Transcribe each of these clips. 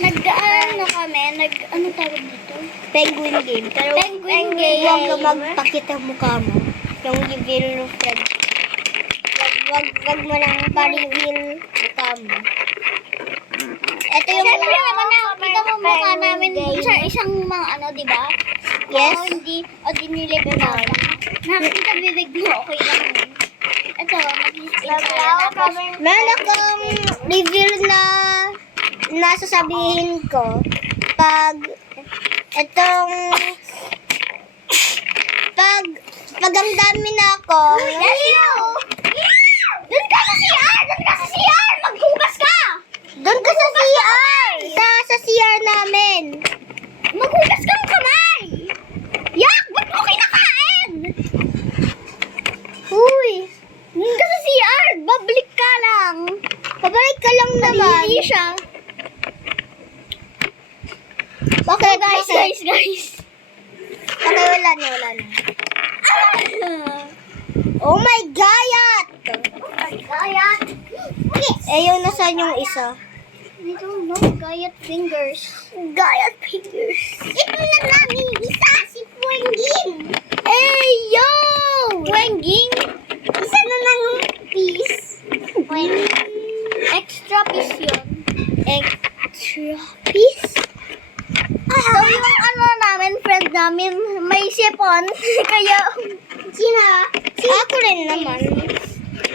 Nag-ano kami, ano tawag dito? Penguin game. Pero Penguin game. huwag ka magpakita mukha mo. Yung reveal friend. Wag mo lang pa-reveal mukha mo. Ito yung Siyempre naman nakakita mo mukha namin sa isang mga ano, di ba? Yes. O, di nilip na. Nakakita bibig mo, okay lang. Ito, mag-i-spin tayo. Tapos, Meron akong reveal na nasasabihin ko pag ang dami na ako. Doon ka sa CR! Doon ka sa CR! Maghugas ka! Doon ka sa CR! Sa CR namin. Maghugas kang kamay! Yak! Ba't mo kinakain? Uy, Doon ka sa CR! Babalik ka lang! pabalik ka lang naman. Hindi siya. Bakit? Guys. Okay, wala na. Oh my God! Gayat. Eh, yung nasaan yung isa? I don't know. Gayat fingers. Gayat fingers. Ito na lang yung isa, si Puengin. Hey, yo! Wenging. Isa na lang yung piece. Extra piece yun. Extra piece? So, yung ano namin, friend namin, may sipon. Kaya, Ako rin naman.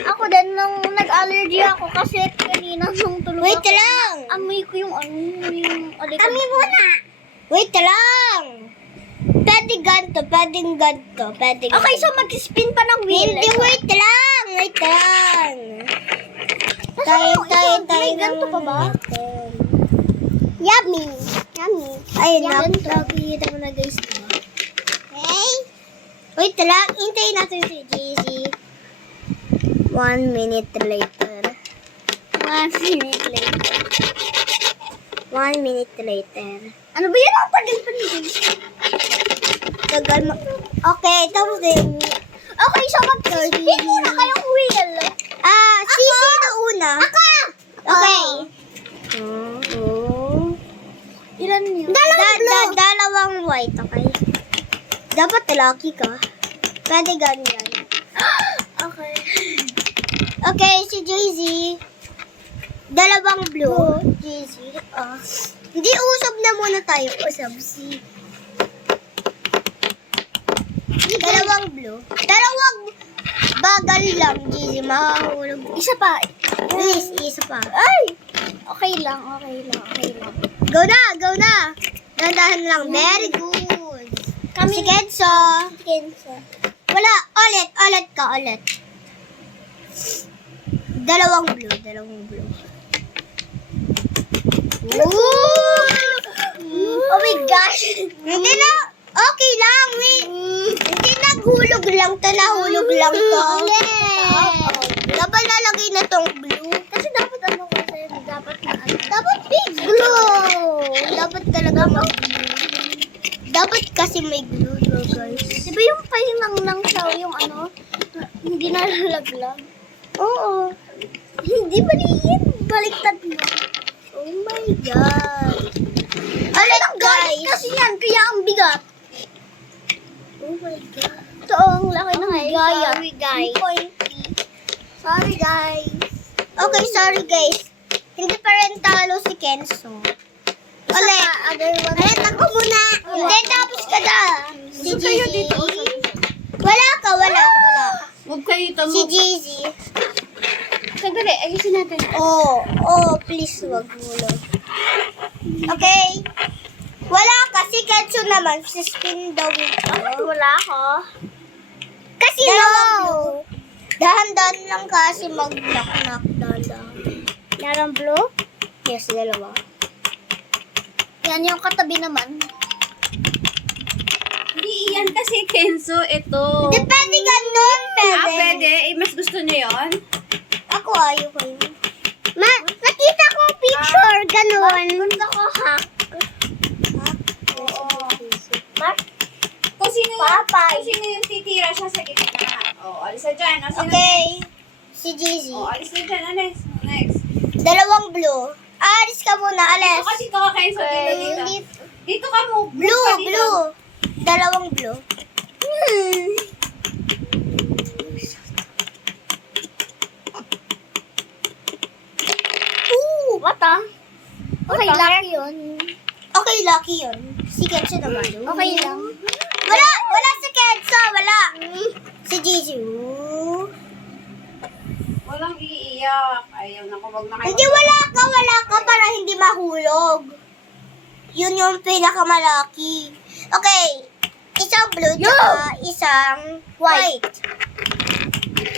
ako din, nung nag-allergy ako kasi kanina nung tulog Wait ako, lang. amoy ko yung alikabok. Kami muna. Wait lang. Pwedeng ganito. Okay, so mag-spin pa ng wheel. Hindi, wait lang. May ganito pa ba? Yummy. Ayun na. Ganito. Nakikita mo na guys. Okay. Wait lang. Hintayin natin si Jaycee. 1 minute later. 1 minute later. 1 minute later. Ano ba yan ang tagal-tagal? Tagal mo. Okay, tapos din. Okay, so mag-spin muna kayong wheel. Sino una? Ako! Okay. Ilan yun? Dalawang white, okay? Dapat lucky ka. Pwede ganyan. Okay. Okay, si Jaycee. Dalawang blue. Jaycee. Hindi, usap na muna tayo. Usap si... Dalawang blue. Dalawang bagal lang, Jaycee. Makahulog. Isa pa. Please, isa pa. Ay! Okay lang. Go na. Dandahan lang. Very good. Si Kenzo. Wala. Ulit ka. Dalawang blue. Ooh! Oh my gosh! Hindi na. Okay lang. Hindi naghulog lang to. Nahulog lang to. Dapat lalagay na tong blue. Kasi dapat ano kasi, dapat na ano. Dapat big glue. Dapat talaga Dapat kasi may glue, guys. Di ba yung pahinang siya, yung ano, hindi nalalaglag? Oo. Hindi ba yan? Baliktad mo. Oh my God. Alam guys! Kasi yan, kaya ang bigat. Oh my God. Ito, ang laki ng gaya. Sorry, guys. Sorry, guys. Okay, sorry, guys. Hindi pa rin talo si Kenzo. Ulit. Ulit ako muna. Hindi, tapos ka na. Si Jaycee. Wala ka. Huwag kayo tamo. Si Jaycee. Sandali, ayusin natin. Please, wag mo lang. Okay. Wala ka. Si Kenzo naman. Si spin daw ito. Wala ako. Kasi no. Dahan-dahan lang kasi mag-knock-knock. Dahan-dahan. Yarang blue? Yes, dalawa. Yan yung katabi naman. Hindi yan kasi, Kenzo. Ito. Depende ganun. Pwede. Mas gusto niyo yon? Ako ayaw ko yun. Nakita ko picture. Ganun. Gusto ko hack. Kung sino, Papay. kung sino yung titira siya sa gitna. Alis na dyan. Okay. Si Jaycee. Alis na dyan. Next. Dalawang blue. Alis ka muna, alis. Dito kasi to, Kenzo. Dito. Dito ka mo. Blue, Move ka dito. blue. Dalawang blue. What ah? Okay lang yun. Okay, lucky yun. Si Kenzo naman. Okay lang. Wala si Kenzo, wala. Si Gigi. Walang iiyak. Ayaw na ko, wag na kayo. Hindi, wala ka para hindi mahulog. Yun yung pinakamalaki. Okay, isang blue tsaka isang white.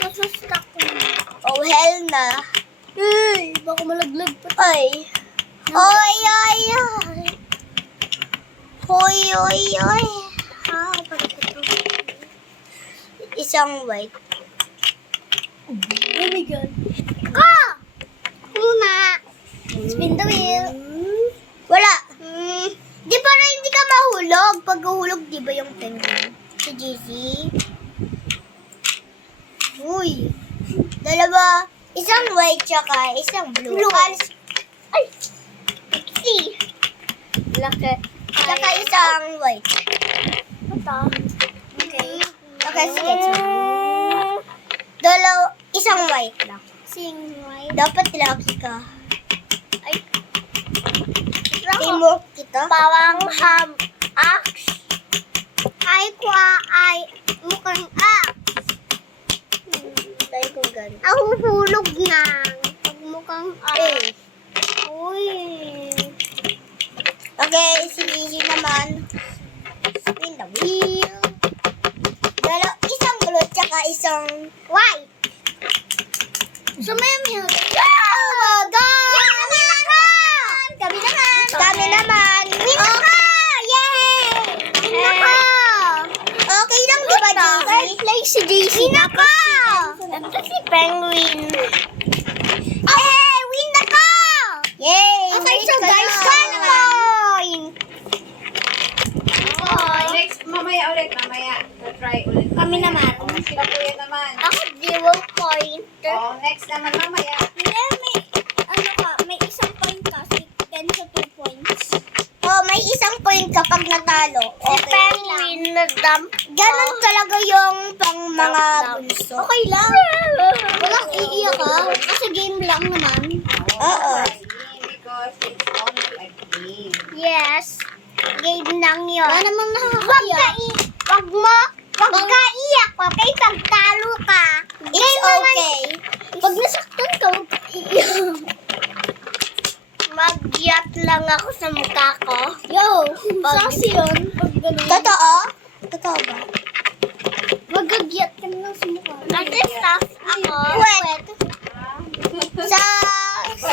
Nasustuck ko na. Oh, hell na. Hey, baka malaglag pa. Ay. Oy, oy, oy. Hoy, oy, oy. Isang white. Oh my God. Ka! Muna. Spin the wheel. Wala. Di para hindi ka mahulog. Pag hulog, di ba yung penguin? Si Gigi. Uy. Dalawa. Isang white tsaka isang blue. Ay. Si. Laki. Tsaka isang white. What ah? Okay. Okay, sige. Isang white lang. Sing white. Dapat lucky ka. Ay. Teamwork kita. Bawang axe. Ay mukhang axe. Dahil ko ganun. Nahuhulog na. Pag mukhang axe. Uy. Okay, si Gigi naman. Spin the wheel. Isang blue tsaka isang white. Sumemyo. Oh my God! Kami naman. Kami naman. Win ako! Yay! Win ako! Okay lang, di ba, Gigi? Play si JC. Win ako! Ito si Penguin. Hey, win ako! Yay! Okay, win so ka guys, na. 1 point. Next, mamaya ulit. Mamaya. Try ulit. Kami naman. Sila po yan naman. Ako 0 point. Oh, next naman mamaya. Hindi, may isang point ka. Si Kenzo 2 points. Oh, may isang point kapag natalo. Si Okay. Penguin na dump. Ganun talaga yung pang mga bunso. Okay lang. Walang iiyak ka. Kasi game lang naman. Oo. Because it's only a game. Yes. Game lang yun. Wala namang nakakaiyak. Wag ka iyak, okay? Pag talo ka, it's okay. Pag nasaktan ka, huwag ka iiyak. Mag-yat lang ako sa mukha ko. Yo, sasi yun. Pag ganun. Totoo? Totoo ba? Mag-agyat ka lang sa mukha. Kasi sas ako. Wet. Sa...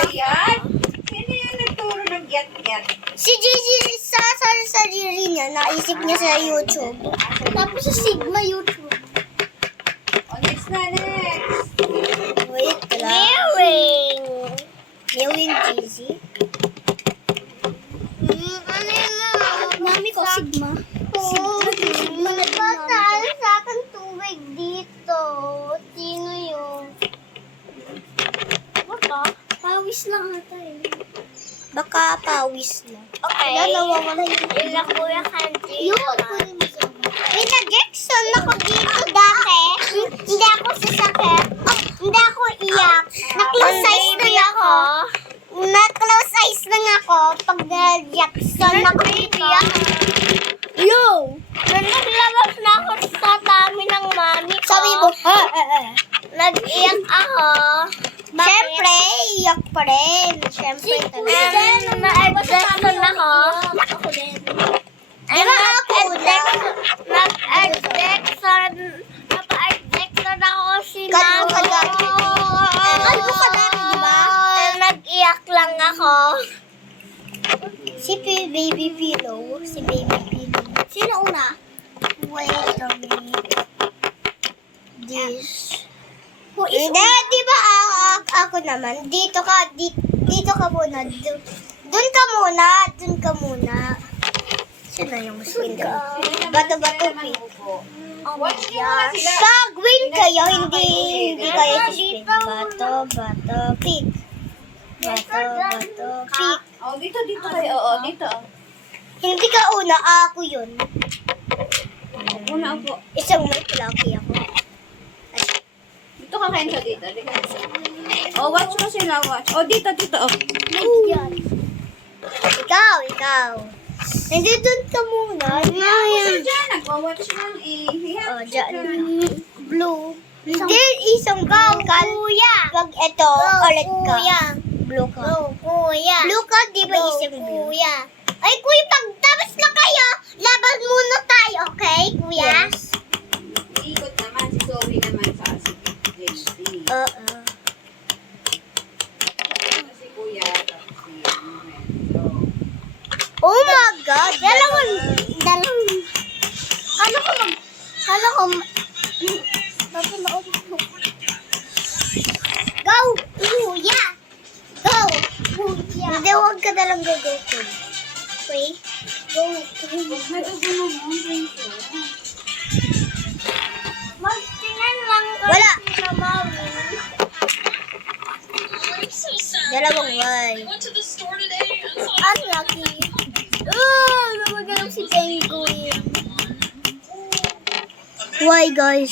Ayan. Sino yung nagturo ng get-get? Si Gigi, sa sarili niya, naisip niya sa YouTube. Tapos sa Sigma YouTube. Oh, next na, next. Wait lang. Mewing. Mewing Gigi. Ano yun? Mami ko, Sigma. Sigma na Patalo sa akin tubig dito. Sino yun? Baka, pawis lang ata eh. Baka pawis na. Okay. Dalawa wala yung... Ila Kuya Kanji. Yun! Rina Jackson, ako dito dati. Hindi ako sasakit. Hindi ako iyak. Na-close eyes lang ako. Na-close eyes lang ako pag na-Jackson ako dito. Yo! Nung naglabas na ako sa dami ng mami ko. Sabi mo, Nag-iyak ako. Siyempre, iyak pa rin. Siyempre talaga. Na-adjustan ako. Ako din. Di ba ako na? Napa-adjustan ako si Kalbo ka Mamo. dati. Kalbo ka dati, di ba? Nag-iyak lang ako. Si Baby Pillow. Si Baby Pillow. Sino una? Wait a minute. This. Who is Hindi, di ba ako naman? Dito ka muna. Doon ka muna. Sino yung swing? Bato-bato, pick. Oh my Watch niyo muna gosh. sila. Pag win kayo, hindi kayo spin. Bato, pick. Bato, Dito kayo. Oo, dito. Hindi ka una, ako yun. Una po. Isang white lucky ako. Dito ka Kenzo dito. Oh, watch mo sila, watch. Oh, dito. Oh. Ikaw. Hindi doon ka muna. Kasi dyan, nagwa-watch lang eh. Oh, dyan. Blue. Hindi, isang blue ka. Kuya. Pag ito, ulit ka. Blue ka. Kuya. Blue ka, di ba isang blue? Kuya. Ay, kuya, pag tapos na kayo, laban muna tayo, okay, kuya? Yes. Ikot naman, si Zoe naman sa JC. Oo. Si Kuya, tapos si Renzo. Oh my God! Dalawang. Kala ko, Go! Kuya! Go! Kuya! Hindi, huwag ka nalang gagawin. Wait. Go! Nagugano mo, Renzo. Magtingin lang ka. Wala! Dalawang Y. Unlucky. Namagalaw si Penguin. Why, guys?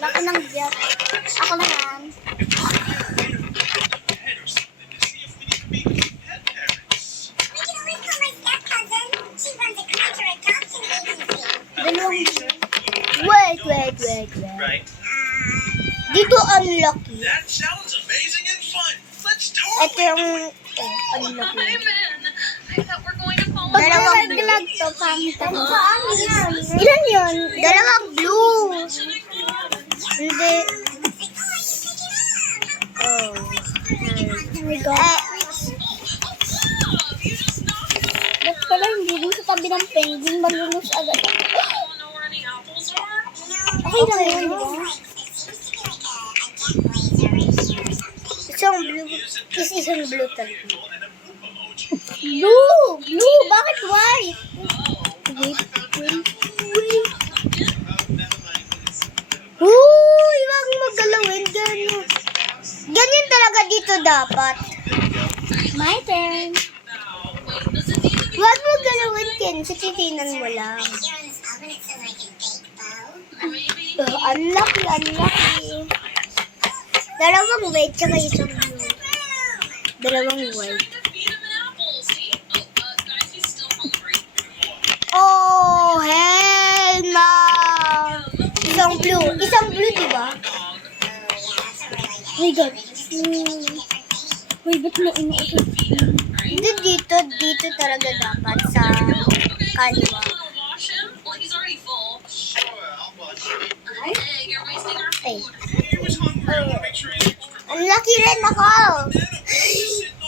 Laki ng biyak. Ako na yan. Dalawang. Wait. Right. Dito unlucky. That sounds amazing and fun. Let's Ito totally yung do it. unlucky. I thought we're going to fall. Dalawang blue. Ilan yun? Dalawang blue. Hindi. Oh. My God. Ba't pala hindi dun sa tabi ng penguin malulus agad? Okay lang yun, di ba? Isang blue. Isang blue talaga. Blue! Bakit white? Wait. Uy, wag mo galawin. Ganyan talaga dito dapat. My turn. Wag mo galawin, Ken. Sa titinan mo lang. Unlucky. Dalawang white tsaka isang blue. Dalawang white. Oh, hell no! Isang blue, diba? Oh my God. Uy, ba't na inuutot? Hindi, dito talaga dapat sa kaliwa. Ay. Ang laki rin ako!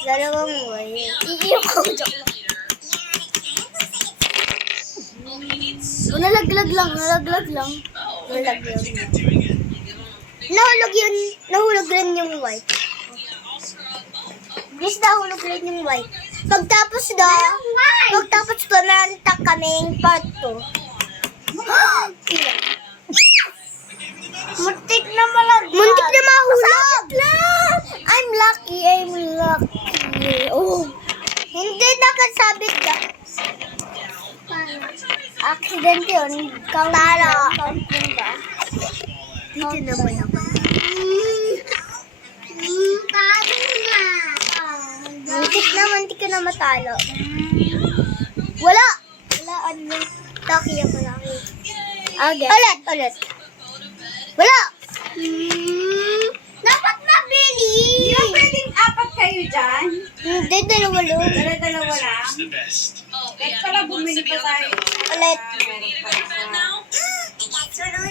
Dalawang white. Iiyak ako dyan. Nalaglag lang. Nahulog rin yung white. Guys, nahulog rin yung white. Pagtapos do, narantak kaming part 2. Muntik na mahulog. I'm lucky. Oh. Hindi nakasabit ka. Accident yun. Talo. Dito naman ako. Muntik ka na matalo. Wala. Taki ako lang. Ulit. Wala. Dapat mabili. Hindi ba pwedeng apat kayo dyan? Hindi, dalawa lang. Dalawa lang. It's the best. Ba't pala bumili pa tayo? Ulit.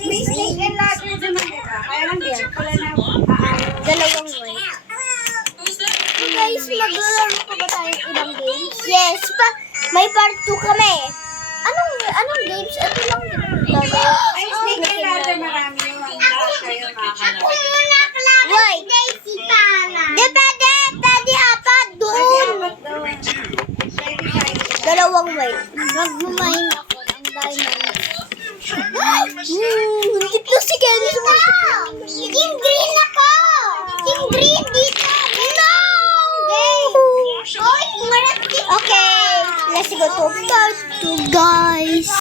May snake and ladder naman, diba? Kaya lang din, pala na Dalawang white. So guys, maglalaro pa ba tayo ibang games? Yes, may part 2 kami. Anong games? Ito lang. Ay, snake and ladder marami yung lahat kayo makakalala. White. Pwede apat doon. Dalawang white. Magmamahin ako ng dahil Hindi to si Kenzo. Team green ako. Team green dito. No! Okay, let's go to part 2, guys.